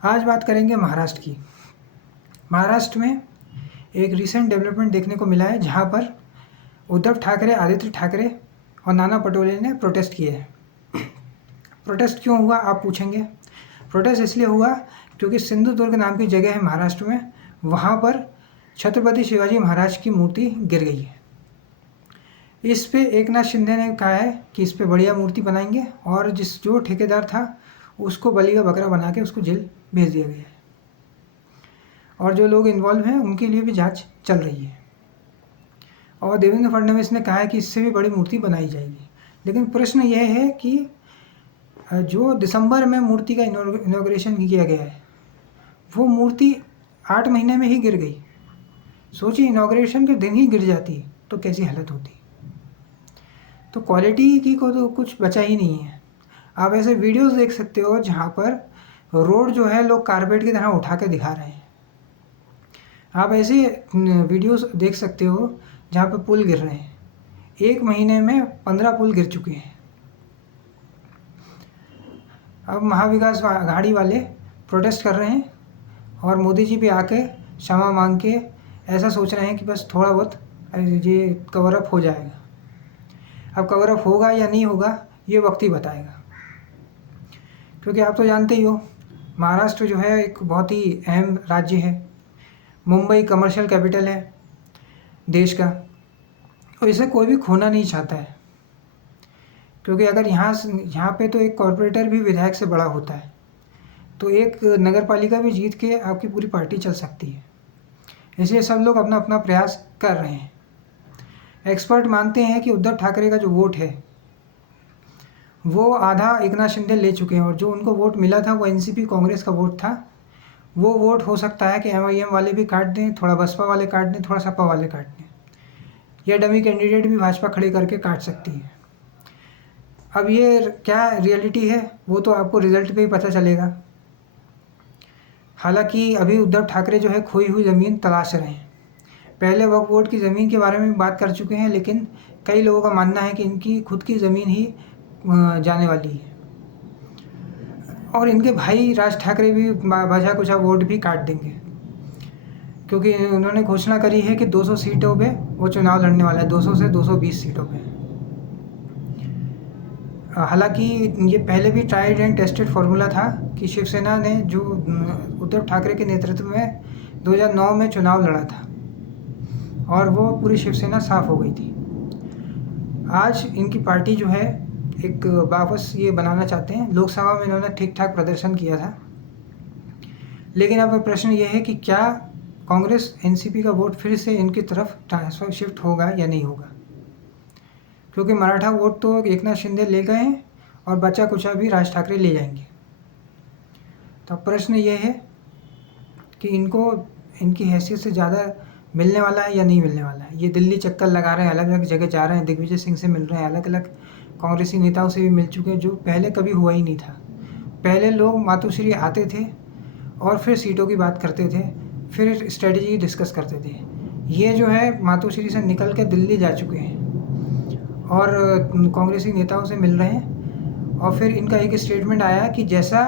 आज बात करेंगे महाराष्ट्र की। महाराष्ट्र में एक रीसेंट डेवलपमेंट देखने को मिला है जहां पर उद्धव ठाकरे, आदित्य ठाकरे और नाना पटोले ने प्रोटेस्ट किए हैं। प्रोटेस्ट क्यों हुआ आप पूछेंगे। प्रोटेस्ट इसलिए हुआ क्योंकि सिंधुदुर्ग नाम की जगह है महाराष्ट्र में, वहाँ पर छत्रपति शिवाजी महाराज की मूर्ति गिर गई है। इस पे एकनाथ शिंदे ने कहा है कि इस पे बढ़िया मूर्ति बनाएंगे और जो ठेकेदार था उसको बलि का बकरा बना के उसको जेल भेज दिया गया है और जो लोग इन्वॉल्व हैं उनके लिए भी जांच चल रही है। और देवेंद्र फडणवीस ने कहा है कि इससे भी बड़ी मूर्ति बनाई जाएगी। लेकिन प्रश्न यह है कि जो दिसंबर में मूर्ति का इनॉग्रेशन किया गया है वो मूर्ति 8 महीने में ही गिर गई। सोचिए, इनॉग्रेशन के दिन ही गिर जाती तो कैसी हालत होती। तो क्वालिटी की को तो कुछ बचा ही नहीं है। आप ऐसे वीडियोस देख सकते हो जहाँ पर रोड जो है लोग कारपेट की तरह उठा के दिखा रहे हैं। आप ऐसे वीडियोस देख सकते हो जहाँ पर पुल गिर रहे हैं। 1 महीने में 15 पुल गिर चुके हैं। अब महाविकास आघाड़ी वाले प्रोटेस्ट कर रहे हैं और मोदी जी भी आके क्षमा मांग के ऐसा सोच रहे हैं कि बस थोड़ा बहुत ये कवर अप हो जाएगा। अब कवर अप होगा या नहीं होगा ये वक्त ही बताएगा, क्योंकि आप तो जानते ही हो महाराष्ट्र जो है एक बहुत ही अहम राज्य है। मुंबई कमर्शियल कैपिटल है देश का, और इसे कोई भी खोना नहीं चाहता है, क्योंकि अगर यहाँ पे तो एक कॉरपोरेटर भी विधायक से बड़ा होता है तो एक नगर पालिका भी जीत के आपकी पूरी पार्टी चल सकती है। इसलिए सब लोग अपना अपना प्रयास कर रहे हैं। एक्सपर्ट मानते हैं कि उद्धव ठाकरे का जो वोट है वो आधा एकनाथ शिंदे ले चुके हैं और जो उनको वोट मिला था वो एनसीपी कांग्रेस का वोट था। वो वोट हो सकता है कि एमआईएम वाले भी काट दें, थोड़ा बसपा वाले काट दें, थोड़ा सपा वाले काट दें, या डमी कैंडिडेट भी भाजपा खड़े करके काट सकती है। अब ये क्या रियलिटी है वो तो आपको रिजल्ट पे ही पता चलेगा। हालांकि अभी उद्धव ठाकरे जो है खोई हुई ज़मीन तलाश रहे हैं। पहले वक्फ बोर्ड की ज़मीन के बारे में बात कर चुके हैं, लेकिन कई लोगों का मानना है कि इनकी खुद की ज़मीन ही जाने वाली है और इनके भाई राज ठाकरे भी बचा कुचा वोट भी काट देंगे, क्योंकि उन्होंने घोषणा करी है कि 200 सीटों पे वो चुनाव लड़ने वाला है, 200 से 220 सीटों पे। हालांकि ये पहले भी ट्राइड एंड टेस्टेड फार्मूला था कि शिवसेना ने जो उद्धव ठाकरे के नेतृत्व में 2009 में चुनाव लड़ा था और वो पूरी शिवसेना साफ हो गई थी। आज इनकी पार्टी जो है एक वापस ये बनाना चाहते हैं। लोकसभा में इन्होंने ठीक ठाक प्रदर्शन किया था, लेकिन अब प्रश्न ये है कि क्या कांग्रेस एनसीपी का वोट फिर से इनकी तरफ ट्रांसफर शिफ्ट होगा या नहीं होगा, क्योंकि मराठा वोट तो एकनाथ शिंदे ले गए हैं और बचा कुचा भी राज ठाकरे ले जाएंगे। तो प्रश्न ये है कि इनको इनकी हैसियत से ज़्यादा मिलने वाला है या नहीं मिलने वाला है। ये दिल्ली चक्कर लगा रहे हैं, अलग अलग जगह जा रहे हैं, दिग्विजय सिंह से मिल रहे हैं, अलग अलग कांग्रेसी नेताओं से भी मिल चुके हैं, जो पहले कभी हुआ ही नहीं था। पहले लोग मातोश्री आते थे और फिर सीटों की बात करते थे, फिर स्ट्रेटजी डिस्कस करते थे। ये जो है मातोश्री से निकल के दिल्ली जा चुके हैं और कांग्रेसी नेताओं से मिल रहे हैं और फिर इनका एक स्टेटमेंट आया कि जैसा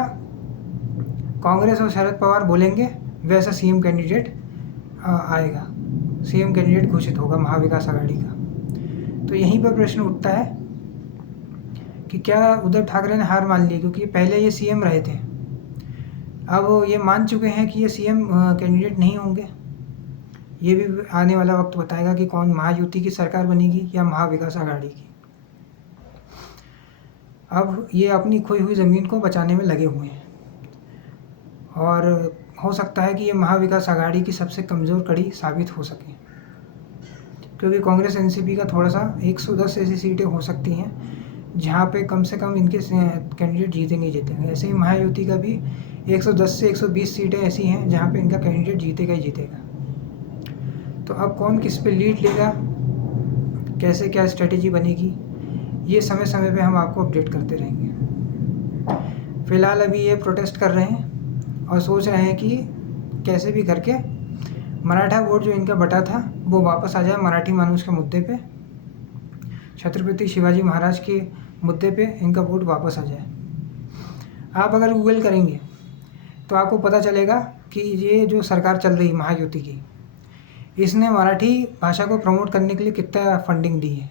कांग्रेस और शरद पवार बोलेंगे वैसा सीएम कैंडिडेट आएगा, सीएम कैंडिडेट घोषित होगा महाविकास आघाड़ी का। तो यहीं पर प्रश्न उठता है कि क्या उद्धव ठाकरे ने हार मान ली, क्योंकि पहले ये सीएम रहे थे, अब ये मान चुके हैं कि ये सीएम कैंडिडेट नहीं होंगे। ये भी आने वाला वक्त बताएगा कि कौन महायुति की सरकार बनेगी या महाविकास आघाड़ी की। अब ये अपनी खोई हुई ज़मीन को बचाने में लगे हुए हैं और हो सकता है कि ये महाविकास आघाड़ी की सबसे कमज़ोर कड़ी साबित हो सके, क्योंकि कांग्रेस एनसीपी का थोड़ा सा 110 ऐसी सीटें हो सकती हैं जहाँ पे कम से कम इनके कैंडिडेट जीतेंगे ही जीतेंगे। ऐसे ही महायुति का भी 110 से 120 सीटें ऐसी हैं जहाँ पे इनका कैंडिडेट जीतेगा ही जीतेगा। तो अब कौन किस पे लीड लेगा, कैसे क्या स्ट्रेटेजी बनेगी, ये समय समय पे हम आपको अपडेट करते रहेंगे। फ़िलहाल अभी ये प्रोटेस्ट कर रहे हैं और सोच रहे हैं कि कैसे भी करके मराठा वोट जो इनका बटा था वो वापस आ जाए मराठी मानुष के मुद्दे पे, छत्रपति शिवाजी महाराज के मुद्दे पे इनका वोट वापस आ जाए। आप अगर गूगल करेंगे तो आपको पता चलेगा कि ये जो सरकार चल रही महायुति की, इसने मराठी भाषा को प्रमोट करने के लिए कितना फंडिंग दी है।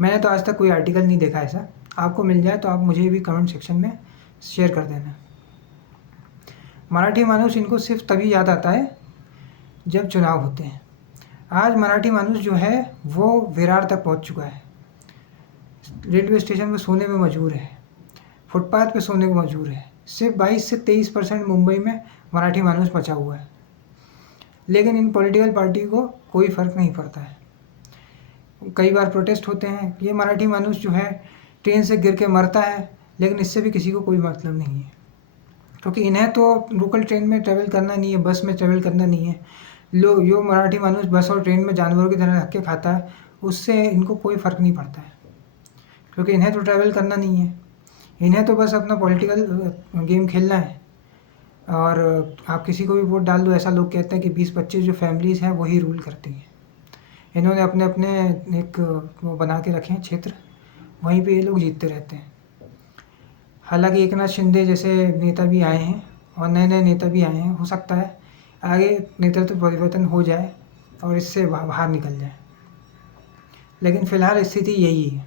मैंने तो आज तक कोई आर्टिकल नहीं देखा ऐसा। आपको मिल जाए तो आप मुझे भी कमेंट सेक्शन में शेयर कर देना। मराठी मानुष इनको सिर्फ तभी याद आता है जब चुनाव होते हैं। आज मराठी मानुष जो है वो विरार तक पहुंच चुका है, रेलवे स्टेशन पे सोने में मजबूर है, फुटपाथ पे सोने को मजबूर है। सिर्फ 22 से 23% मुंबई में मराठी मानुष बचा हुआ है, लेकिन इन पॉलिटिकल पार्टी को कोई फ़र्क नहीं पड़ता है। कई बार प्रोटेस्ट होते हैं, ये मराठी मानुष जो है ट्रेन से गिर के मरता है, लेकिन इससे भी किसी को कोई मतलब नहीं है, क्योंकि इन्हें तो लोकल ट्रेन में ट्रैवल करना नहीं है, बस में ट्रैवल करना नहीं है। जो मराठी मानुष बस और ट्रेन में जानवरों की तरह धक्के खाता है, उससे इनको कोई फ़र्क नहीं पड़ता है, क्योंकि इन्हें तो ट्रैवल करना नहीं है। इन्हें तो बस अपना पॉलिटिकल गेम खेलना है। और आप किसी को भी वोट डाल दो, ऐसा लोग कहते हैं कि 20-25 जो फैमिलीज़ हैं वही रूल करती हैं। इन्होंने अपने अपने एक वो बना के रखे हैं क्षेत्र, वहीं पे ये लोग जीतते रहते हैं। हालांकि एकनाथ शिंदे जैसे नेता भी आए हैं और नए नए नेता भी आए हैं, हो सकता है आगे नेतृत्व परिवर्तन हो जाए और इससे बाहर निकल जाए। लेकिन फ़िलहाल स्थिति यही है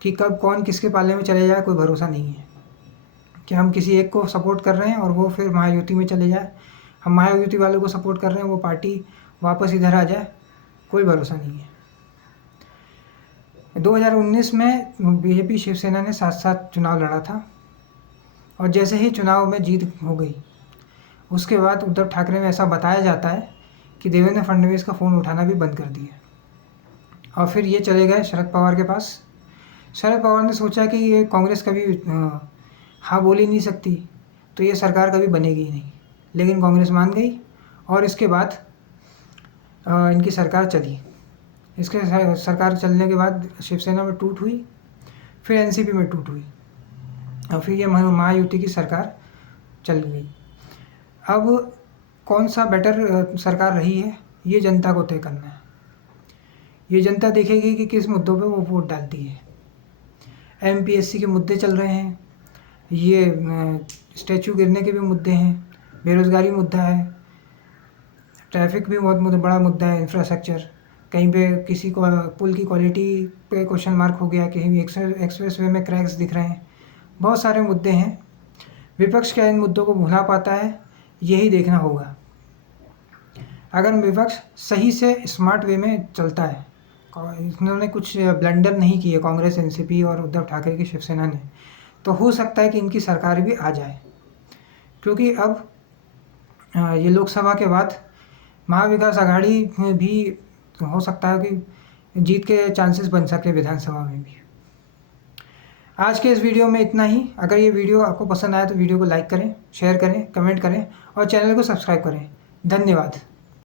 कि कब कौन किसके पाले में चले जाए कोई भरोसा नहीं है। कि हम किसी एक को सपोर्ट कर रहे हैं और वो फिर महायुति में चले जाए, हम महायुति वालों को सपोर्ट कर रहे हैं वो पार्टी वापस इधर आ जाए, कोई भरोसा नहीं है। 2019 में बीजेपी शिवसेना ने साथ साथ चुनाव लड़ा था और जैसे ही चुनाव में जीत हो गई, उसके बाद उद्धव ठाकरे में ऐसा बताया जाता है कि देवेंद्र फडणवीस का फ़ोन उठाना भी बंद कर दिया और फिर ये चले गए शरद पवार के पास। शरद पवार ने सोचा कि ये कांग्रेस कभी हाँ बोल ही नहीं सकती, तो ये सरकार कभी बनेगी ही नहीं, लेकिन कांग्रेस मान गई और इसके बाद इनकी सरकार चली। इसके सरकार चलने के बाद शिवसेना में टूट हुई, फिर एनसीपी में टूट हुई और फिर ये महायुति की सरकार चल गई। अब कौन सा बेटर सरकार रही है, ये जनता को तय करना है। ये जनता देखेगी कि किस मुद्दों पे वो वोट डालती है। एमपीएससी के मुद्दे चल रहे हैं, ये स्टैचू गिरने के भी मुद्दे हैं, बेरोज़गारी मुद्दा है, ट्रैफिक भी बहुत बड़ा मुद्दा है, इंफ्रास्ट्रक्चर, कहीं पे किसी को पुल की क्वालिटी पे क्वेश्चन मार्क हो गया, कहीं भी एक्सप्रेस वे में क्रैक्स दिख रहे हैं, बहुत सारे मुद्दे हैं। विपक्ष क्या इन मुद्दों को भुला पाता है, यही देखना होगा। अगर विपक्ष सही से स्मार्ट वे में चलता है, इन्होंने कुछ ब्लंडर नहीं किए कांग्रेस, एनसीपी और उद्धव ठाकरे की शिवसेना ने, तो हो सकता है कि इनकी सरकार भी आ जाए। क्योंकि अब ये लोकसभा के बाद महाविकास आघाड़ी में भी हो सकता है कि जीत के चांसेस बन सके विधानसभा में भी। आज के इस वीडियो में इतना ही। अगर ये वीडियो आपको पसंद आया तो वीडियो को लाइक करें, शेयर करें, कमेंट करें और चैनल को सब्सक्राइब करें। धन्यवाद।